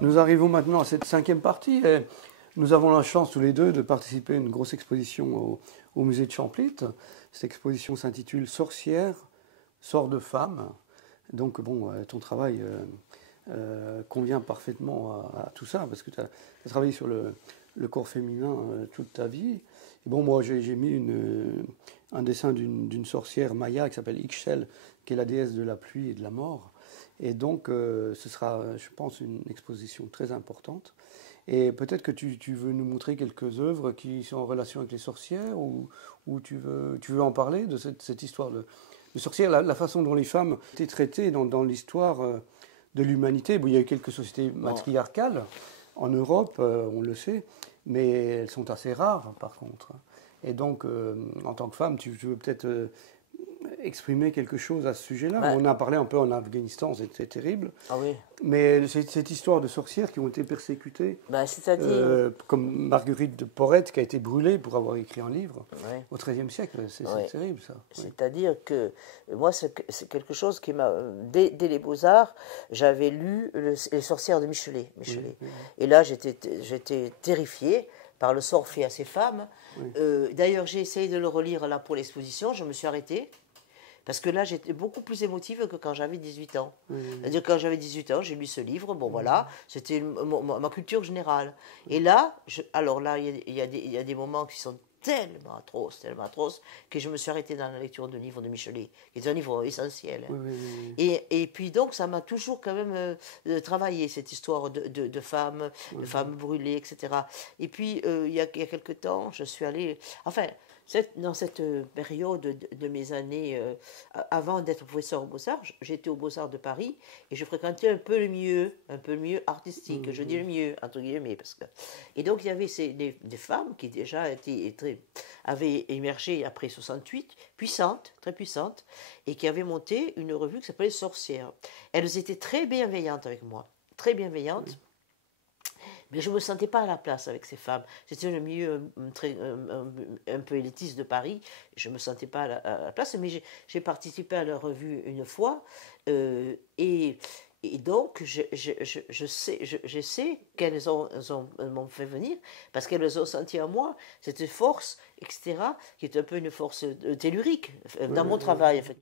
Nous arrivons maintenant à cette cinquième partie. Et nous avons la chance tous les deux de participer à une grosse exposition au musée de Champlitte. Cette exposition s'intitule Sorcières, sort de femmes. Donc bon, ton travail convient parfaitement à tout ça, parce que tu as travaillé sur le corps féminin toute ta vie. Et bon, moi j'ai mis un dessin d'une sorcière maya qui s'appelle Ixchel, qui est la déesse de la pluie et de la mort. Et donc, ce sera, je pense, une exposition très importante. Et peut-être que tu veux nous montrer quelques œuvres qui sont en relation avec les sorcières, ou tu veux en parler de cette histoire de sorcières, la façon dont les femmes étaient traitées dans l'histoire de l'humanité. Bon, il y a eu quelques sociétés matriarcales en Europe, on le sait, mais elles sont assez rares, par contre. Et donc, en tant que femme, tu veux peut-être exprimer quelque chose à ce sujet-là. On a parlé un peu en Afghanistan, c'était terrible. Ah oui. Mais cette histoire de sorcières qui ont été persécutées, c'est-à-dire comme Marguerite de Porrette qui a été brûlée pour avoir écrit un livre au XIIIe siècle, c'est terrible ça. C'est-à-dire que moi, c'est quelque chose qui m'a... Dès les Beaux-Arts, j'avais lu Les sorcières de Michelet. Et là, j'étais terrifiée par le sort fait à ces femmes. D'ailleurs, j'ai essayé de le relire là pour l'exposition, je me suis arrêtée. Parce que là, j'étais beaucoup plus émotive que quand j'avais 18 ans. C'est-à-dire que quand j'avais 18 ans, j'ai lu ce livre, bon voilà, c'était ma culture générale. Et là, alors là, il y a des moments qui sont tellement atroces, que je me suis arrêtée dans la lecture du livre de Michelet, qui est un livre essentiel. Et puis donc, ça m'a toujours quand même travaillé, cette histoire de femmes, de femmes brûlées, etc. Et puis, il y a quelque temps, je suis allée... Enfin... Dans cette période de mes années, avant d'être professeur aux Beaux-Arts, j'étais aux Beaux-Arts de Paris et je fréquentais un peu le milieu artistique, je dis le milieu, entre guillemets. Et donc il y avait des femmes qui déjà avaient émergé après 68, très puissantes, et qui avaient monté une revue qui s'appelait Sorcières. Elles étaient très bienveillantes avec moi, très bienveillantes. Mais je ne me sentais pas à la place avec ces femmes. C'était un milieu un peu élitiste de Paris. Je ne me sentais pas à la place, mais j'ai participé à leur revue une fois. Et donc, je sais qu'elles m'ont fait venir, parce qu'elles ont senti en moi cette force, etc., qui est un peu une force tellurique dans mon travail, en fait.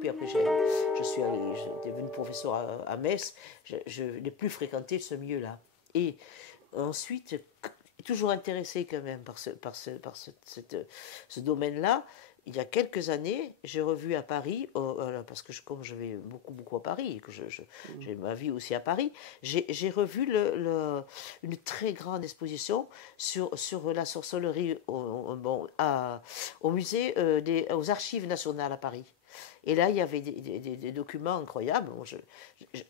Puis après, je suis devenu professeur à Metz. Je n'ai plus fréquenté ce milieu-là. Et ensuite, toujours intéressé quand même par ce domaine-là, il y a quelques années, j'ai revu à Paris, parce que comme je vais beaucoup à Paris, et que j'ai ma vie aussi à Paris, j'ai revu une très grande exposition sur la sorcellerie au musée, aux Archives nationales à Paris. Et là, il y avait des documents incroyables.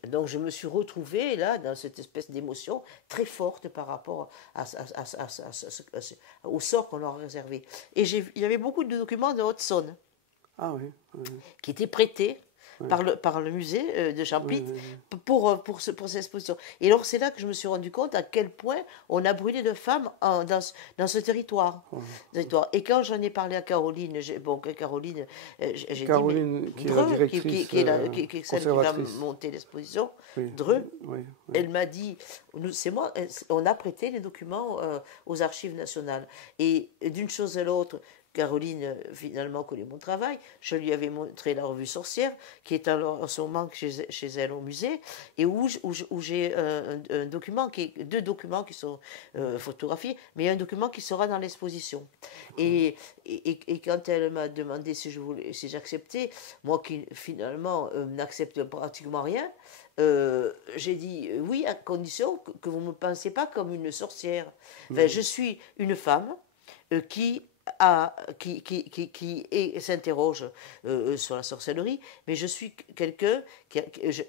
Donc, je me suis retrouvée là dans cette espèce d'émotion très forte par rapport au sort qu'on leur a réservé. Et il y avait beaucoup de documents de Haute-Saône qui étaient prêtés par le musée de Champlitte pour cette exposition. Et alors, c'est là que je me suis rendu compte à quel point on a brûlé de femmes dans ce territoire. Et quand j'en ai parlé à Caroline, Caroline, j'ai dit, qui est la directrice, qui est celle qui va monter l'exposition, Dreux, elle m'a dit, c'est moi, on a prêté les documents aux Archives nationales. Et d'une chose à l'autre, Caroline, finalement, connaît mon travail. Je lui avais montré la revue Sorcière, qui est en ce moment chez elle au musée, et où j'ai deux documents qui sont photographiés, mais un document qui sera dans l'exposition. Et quand elle m'a demandé si j'acceptais, moi qui finalement n'accepte pratiquement rien, j'ai dit oui, à condition que vous ne me pensez pas comme une sorcière. Enfin, je suis une femme qui s'interroge sur la sorcellerie, mais je suis quelqu'un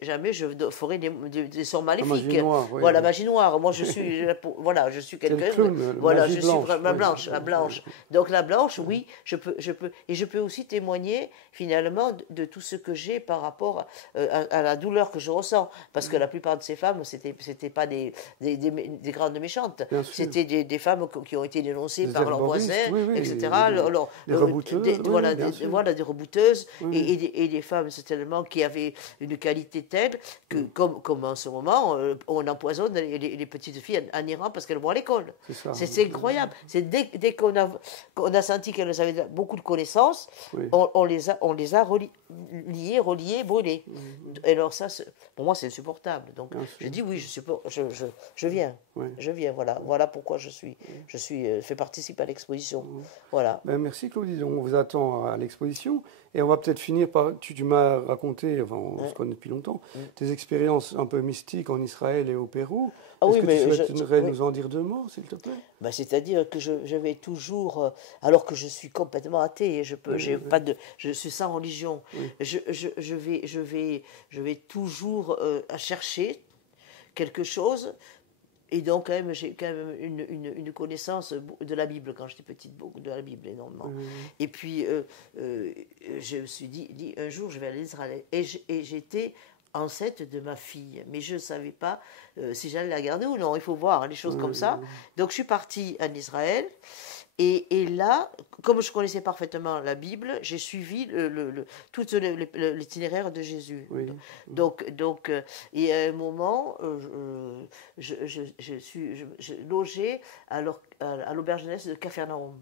jamais je ferai des sorts maléfiques. La magie noire, oui, voilà, oui. magie noire. Moi, je suis quelqu'un. Voilà, je suis blanche, la blanche. Donc la blanche, oui, je peux, et je peux aussi témoigner finalement de tout ce que j'ai par rapport à la douleur que je ressens, parce que la plupart de ces femmes, c'était pas des grandes méchantes, c'était des femmes qui ont été dénoncées par leurs voisins, etc. Des rebouteuses, voilà, des rebouteuses, oui. et des femmes certainement qui avaient une qualité telle que, comme en ce moment, on empoisonne les petites filles en Iran parce qu'elles vont à l'école. C'est incroyable. C'est dès qu'on a senti qu'elles avaient beaucoup de connaissances, oui. on les a reliées, brûlées. Et alors ça, pour moi, c'est insupportable. Donc je dis oui, je viens. Oui. Je viens, voilà pourquoi je participe à l'exposition. Voilà. Ben, merci Claudie, on vous attend à l'exposition et on va peut-être finir par, tu m'as raconté, enfin, on se connaît depuis longtemps, tes expériences un peu mystiques en Israël et au Pérou. Est-ce que tu souhaiterais nous en dire 2 mots, s'il te plaît? Ben, c'est-à-dire que je vais toujours, alors que je suis complètement athée, je suis sans religion, je vais toujours chercher quelque chose. Et donc, j'ai quand même une connaissance de la Bible, quand j'étais petite, beaucoup de la Bible, énormément. Et puis, je me suis dit, un jour, je vais aller à Israël. Et j'étais enceinte de ma fille. Mais je ne savais pas si j'allais la garder ou non. Il faut voir les choses comme ça. Donc, je suis partie en Israël. Et là, comme je connaissais parfaitement la Bible, j'ai suivi tout l'itinéraire de Jésus. Oui. Donc, et à un moment, je logeais à l'auberge jeunesse de Capharnaüm.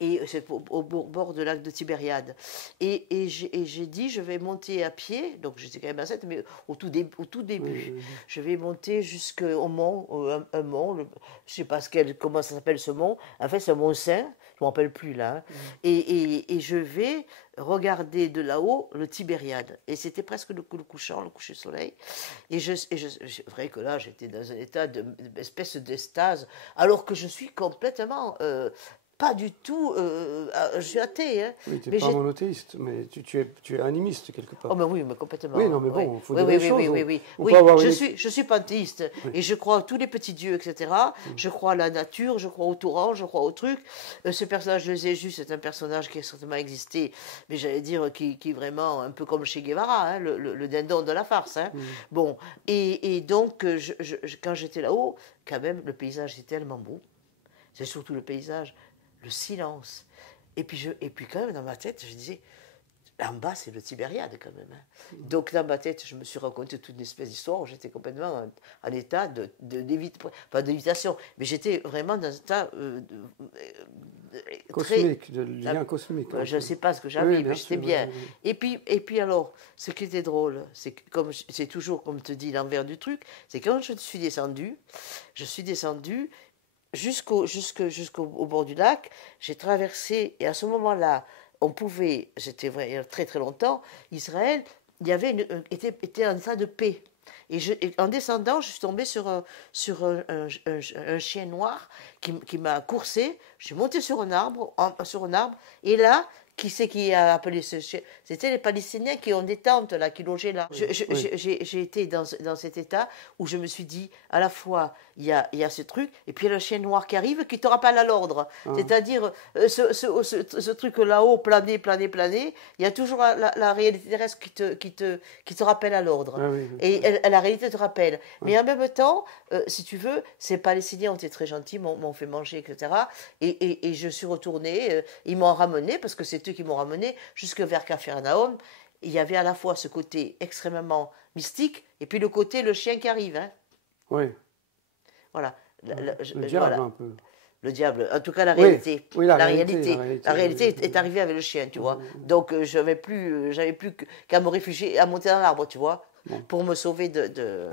Et c'est au bord de lac de Tibériade. Et j'ai dit, je vais monter à pied, donc j'étais quand même à 7, mais au tout début, je vais monter jusqu'au mont, un mont, je ne sais pas comment ça s'appelle ce mont, en fait c'est un mont Saint, je ne me rappelle plus là, et je vais regarder de là-haut le Tibériade. Et c'était presque le coucher du soleil. Et c'est vrai que là, j'étais dans un état d'espèce d'extase, alors que je suis complètement... pas du tout, je suis athée. Hein. Oui, tu n'es pas monothéiste, mais tu es animiste quelque part. Oh, mais oui, mais complètement. Oui, non, mais bon, il faut dire les choses. Oui, je suis panthéiste, et je crois à tous les petits dieux, etc. Je crois à la nature, je crois au torrent, je crois au truc. Ce personnage de Jésus, c'est un personnage qui a certainement existé, mais j'allais dire qui est vraiment un peu comme Che Guevara, hein, le dindon de la farce. Hein. Bon, et donc, quand j'étais là-haut, quand même, le paysage était tellement beau. C'est surtout le paysage. Le silence. Et puis quand même, dans ma tête, je disais, en bas, c'est le Tibériade, quand même. Hein. Donc, dans ma tête, je me suis raconté toute une espèce d'histoire où j'étais complètement en état pas d'évitation, mais j'étais vraiment dans un état cosmique, de lien cosmique. Je ne sais pas ce que j'avais, mais j'étais bien. Et puis alors, ce qui était drôle, c'est toujours, comme te dit l'envers du truc, c'est quand je suis descendue jusqu'au bord du lac, j'ai traversé, et à ce moment-là, c'était vrai, il y a très très longtemps, Israël était en état de paix. Et en descendant, je suis tombée sur un chien noir qui m'a coursé. Je suis montée sur un arbre, et là, qui c'est qui a appelé ce chien? C'était les Palestiniens qui ont des tentes là, qui logeaient là. J'ai été dans cet état où je me suis dit, à la fois, il y a ce truc, et puis il y a le chien noir qui arrive qui te rappelle à l'ordre. C'est-à-dire, ce truc là-haut, planer, il y a toujours la réalité terrestre qui te rappelle à l'ordre. Et la réalité te rappelle. Mais en même temps, si tu veux, ces Palestiniens ont été très gentils, m'ont fait manger, etc. Et je suis retournée, ils m'ont ramené, parce que c'est eux qui m'ont ramené jusque vers Capharnaüm. Il y avait à la fois ce côté extrêmement mystique, et puis le côté le chien qui arrive. Hein. Oui. Le diable un peu. Le diable, en tout cas la réalité. Oui, la réalité est arrivée avec le chien, tu vois. Donc j'avais plus qu'à me réfugier, à monter dans l'arbre, tu vois, pour me sauver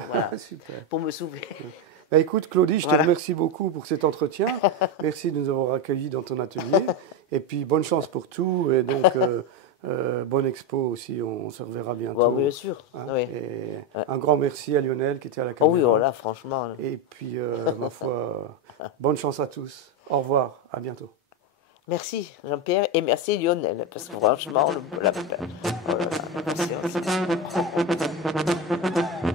voilà. Super. Pour me sauver. Bah, écoute Claudie, je te remercie beaucoup pour cet entretien. Merci de nous avoir accueillis dans ton atelier. Et puis bonne chance pour tout. Et donc bonne expo aussi, on se reverra bientôt. Bon, bien sûr. Hein. Oui. Et un grand merci à Lionel qui était à la caméra. Oh oui, voilà, franchement. Et puis ma foi, bonne chance à tous. Au revoir, à bientôt. Merci Jean-Pierre et merci Lionel, parce que franchement, oh là là, merci.